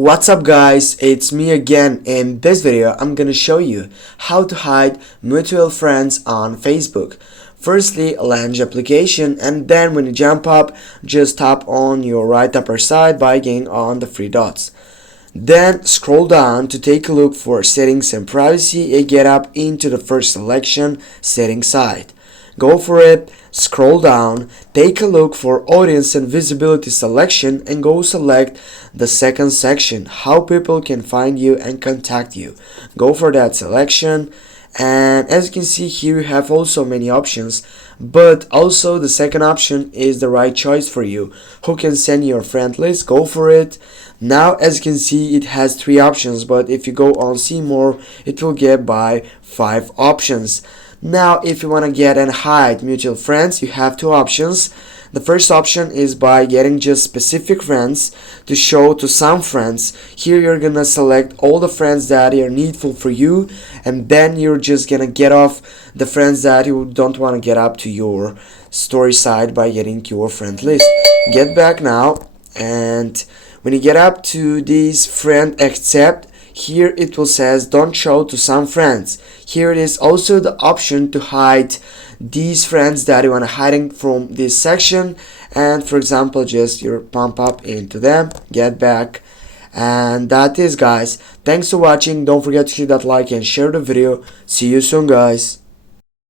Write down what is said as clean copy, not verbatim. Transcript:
What's up guys, it's me again. In this video I'm gonna show you how to hide mutual friends on Facebook. Firstly, launch application, and then when you jump up, just tap on your right upper side by getting on the three dots. Then scroll down to take a look for settings and privacy and get up into the first selection, settings side. Go for it, scroll down, take a look for audience and visibility selection and go select the second section, how people can find you and contact you. Go for that selection, and as you can see here you have also many options, but also the second option is the right choice for you. Who can send your friend list? Go for it. Now as you can see it has three options, but if you go on see more it will get by 5 options. Now if you want to get and hide mutual friends, you have two options. The first option is by getting just specific friends to show to some friends. Here you're gonna select all the friends that are needful for you, and then you're just gonna get off the friends that you don't want to get up to your story side by getting your friend list. Get back now, and when you get up to this friend accept, here it will says don't show to some friends. Here it is also the option to hide these friends that you want to hiding from this section, and for example just your pump up into them, get back, and that is guys. Thanks for watching. Don't forget to hit that like and share the video. See you soon guys.